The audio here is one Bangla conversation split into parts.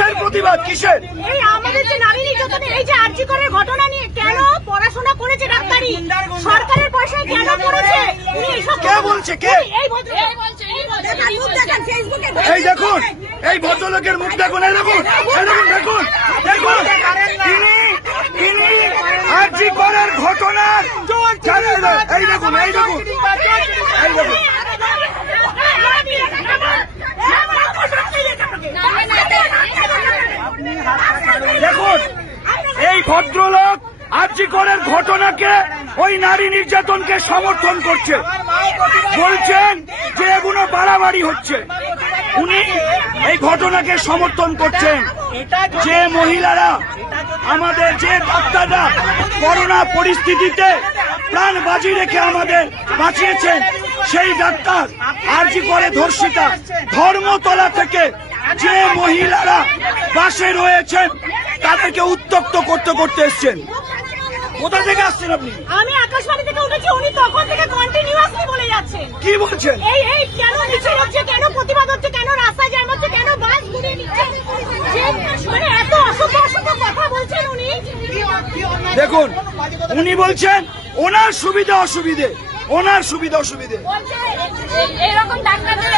কিসের প্রতিবাদ, কিসের? এই আমাদের যে নারী নির্যাতনের এই যে আরজি করের ঘটনা নিয়ে কেন পড়াশোনা করেছে ডাক্তারি, সরকারের পয়সায় কেন করেছে? কে বলছে? কে? এই দেখুন, এই ভদ্রলোকের মুখ দেখুন, এই দেখুন, এই দেখুন, দেখুন, দেখুন, তিনি আরজি করের ঘটনার এই দেখুন, এই দেখুন, এই দেখুন, দেখুন, এই ভদ্রলোক আরজি করের ঘটনাকে, ওই নারী নির্যাতনকে সমর্থন করছে, বলছেন যে এগুলো বাড়াবাড়ি হচ্ছে। উনি এই ঘটনাকে সমর্থন করছেন। যে মহিলারা, আমাদের যে ডাক্তাররা করোনা পরিস্থিতিতে প্রাণ বাজি রেখে আমাদের বাঁচিয়েছেন, সেই ডাক্তার আরজি করে ধর্ষিতা ধর্মতলা থেকে যে মহিলারা বাসে রয়েছেন তাদেরকে উত্তপ্ত করতে করতে এসছেন। কোথা থেকে আসছেন আপনি? আমি আকাশবাণী থেকে উঠেছি, উনি তখন থেকে কন্টিনিউয়াসলি বলে যাচ্ছেন। কি বলছেন? এই কেন মিছিল হচ্ছে, কেন প্রতিবাদ হচ্ছে, কেন রাস্তায় জ্যাম হচ্ছে, কেন বাস ঘুরিয়ে নিচ্ছে, মানে এত অসভ্য অসভ্য কথা বলছেন উনি। দেখুন, উনি বলছেন ওনার সুবিধা অসুবিধে, ওনার সুবিধা অসুবিধে। এরকম ডাক্তারদের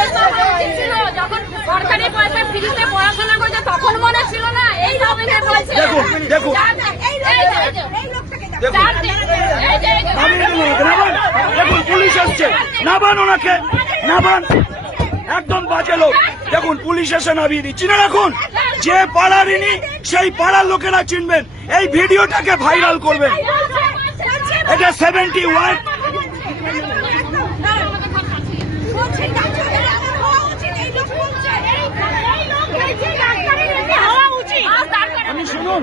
ছিল যখন সরকারি পয়সা ফ্রিতে পড়াশোনা করছে তখন মনে ছিল না, এই ধরনের বলছে। দেখুন, দেখুন, দেখুন, পুলিশ আসছে, নাবান ওনাকে, নাবান, একদম বাজে লোক। দেখুন, পুলিশ এসে নামিয়ে দিচ্ছি না। রাখুন, যে পাড়ার ইনি, সেই পাড়ার লোকেরা চিনবেন। এই ভিডিওটাকে ভাইরাল করবেন। এটা 71 আমি শুনুন,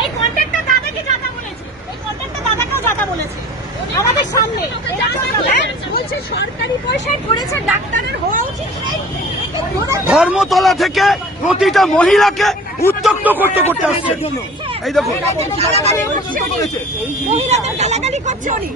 এই কন্ট্রাক্টর দাদাকে যাতা বলেছে, এই কন্ট্রাক্টর দাদাকেও যাতা বলেছে আমাদের সামনে। বলছে সরকারি পয়সায় করেছে, ডাক্তারের হওয়া উচিত নেই। ধর্মতলা থেকে প্রতিটা মহিলাকে উত্তক্ত করতে করতে আসছে। এই দেখুন, মহিলাদের গালাগালি করছে উনি।